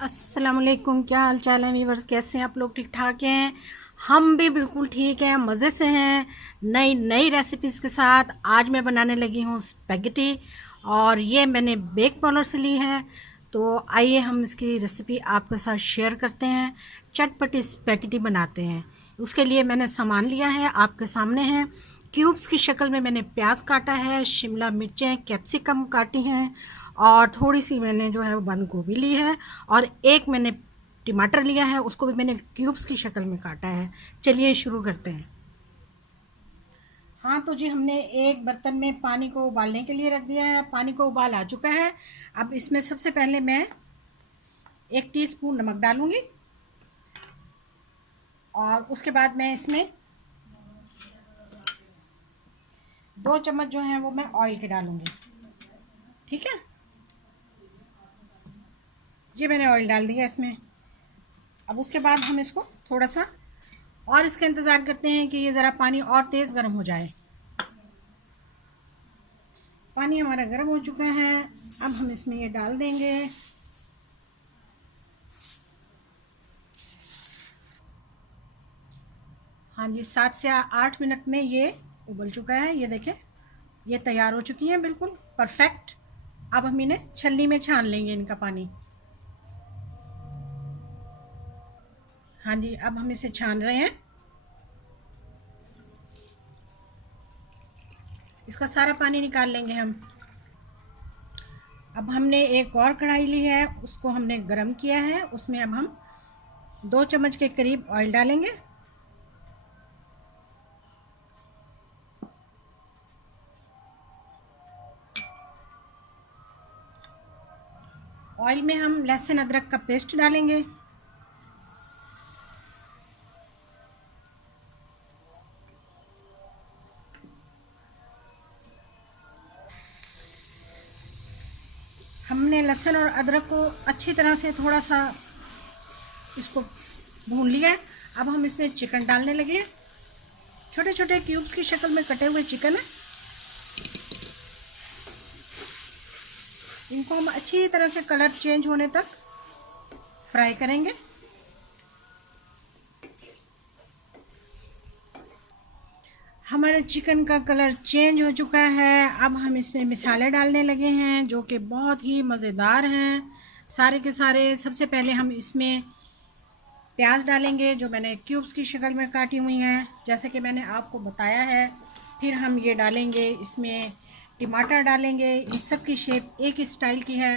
अस्सलामुअलैकुम, क्या हाल चाल है व्यूअर्स? कैसे हैं आप लोग? ठीक ठाक हैं? हम भी बिल्कुल ठीक हैं, मज़े से हैं। नई नई रेसिपीज़ के साथ आज मैं बनाने लगी हूँ स्पैगेटी, और ये मैंने बेक पार्लर से ली है। तो आइए हम इसकी रेसिपी आपके साथ शेयर करते हैं, चटपटी स्पैगेटी बनाते हैं। उसके लिए मैंने सामान लिया है, आपके सामने है। क्यूब्स की शक्ल में मैंने प्याज काटा है, शिमला मिर्चें, कैप्सिकम काटी हैं, और थोड़ी सी मैंने जो है वो बंद गोभी ली है, और एक मैंने टमाटर लिया है, उसको भी मैंने क्यूब्स की शक्ल में काटा है। चलिए शुरू करते हैं। हाँ तो जी, हमने एक बर्तन में पानी को उबालने के लिए रख दिया है। पानी को उबाल आ चुका है। अब इसमें सबसे पहले मैं 1 टीस्पून नमक डालूंगी, और उसके बाद मैं इसमें 2 चम्मच जो है वो मैं ऑयल के डालूंगी। ठीक है, ये मैंने ऑयल डाल दिया इसमें। अब उसके बाद हम इसको थोड़ा सा और इसका इंतज़ार करते हैं कि ये ज़रा पानी और तेज़ गर्म हो जाए। पानी हमारा गर्म हो चुका है। अब हम इसमें ये डाल देंगे। हाँ जी, 7 से 8 मिनट में ये उबल चुका है। ये देखें, ये तैयार हो चुकी हैं, बिल्कुल परफेक्ट। अब हम इन्हें छलनी में छान लेंगे, इनका पानी। हाँ जी, अब हम इसे छान रहे हैं। इसका सारा पानी निकाल लेंगे हम। अब हमने एक और कढ़ाई ली है, उसको हमने गरम किया है। उसमें अब हम 2 चम्मच के करीब ऑयल डालेंगे। ऑयल में हम लहसुन अदरक का पेस्ट डालेंगे। हमने लहसुन और अदरक को अच्छी तरह से थोड़ा सा इसको भून लिया है। अब हम इसमें चिकन डालने लगे। छोटे छोटे क्यूब्स की शक्ल में कटे हुए चिकन है। इनको हम अच्छी तरह से कलर चेंज होने तक फ्राई करेंगे। हमारे चिकन का कलर चेंज हो चुका है। अब हम इसमें मसाले डालने लगे हैं, जो कि बहुत ही मज़ेदार हैं सारे के सारे। सबसे पहले हम इसमें प्याज डालेंगे, जो मैंने क्यूब्स की शक्ल में काटी हुई हैं, जैसे कि मैंने आपको बताया है। फिर हम ये डालेंगे, इसमें टमाटर डालेंगे। इन सब की शेप एक ही स्टाइल की है।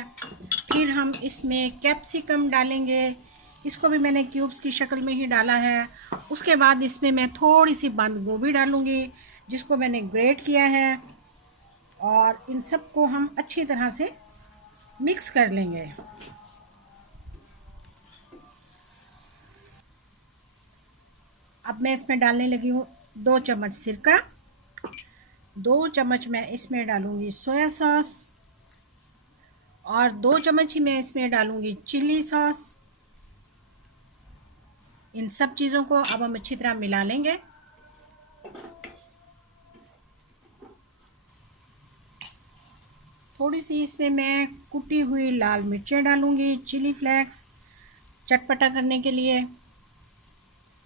फिर हम इसमें कैप्सिकम डालेंगे, इसको भी मैंने क्यूब्स की शक्ल में ही डाला है। उसके बाद इसमें मैं थोड़ी सी बंद गोभी डालूँगी, जिसको मैंने ग्रेट किया है, और इन सब को हम अच्छी तरह से मिक्स कर लेंगे। अब मैं इसमें डालने लगी हूँ 2 चम्मच सिरका। 2 चम्मच मैं इसमें डालूँगी सोया सॉस, और 2 चम्मच ही मैं इसमें डालूँगी चिली सॉस। इन सब चीज़ों को अब हम अच्छी तरह मिला लेंगे। थोड़ी सी इसमें मैं कुटी हुई लाल मिर्चें डालूँगी, चिली फ्लेक्स, चटपटा करने के लिए।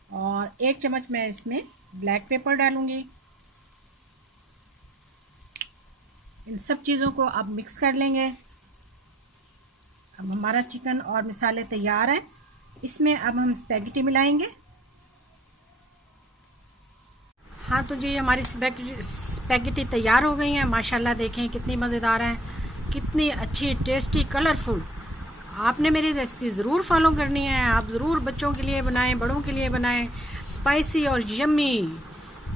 और 1 चम्मच मैं इसमें ब्लैक पेपर डालूँगी। इन सब चीज़ों को अब मिक्स कर लेंगे। अब हमारा चिकन और मसाले तैयार हैं। इसमें अब हम स्पैगेटी मिलाएंगे। हाँ तो जी, हमारी स्पैगेटी तैयार हो गई हैं। माशाल्लाह, देखें कितनी मज़ेदार हैं, कितनी अच्छी, टेस्टी, कलरफुल। आपने मेरी रेसिपी ज़रूर फॉलो करनी है। आप ज़रूर बच्चों के लिए बनाएं, बड़ों के लिए बनाएं, स्पाइसी और यम्मी।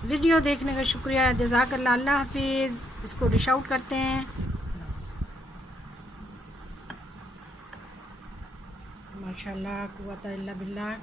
वीडियो देखने का शुक्रिया, जज़ाकल्लाह, अल्लाह हाफिज़। इसको डिश आउट करते हैं। माशाल्लाह, कुव्वत इल्ला बिल्लाह।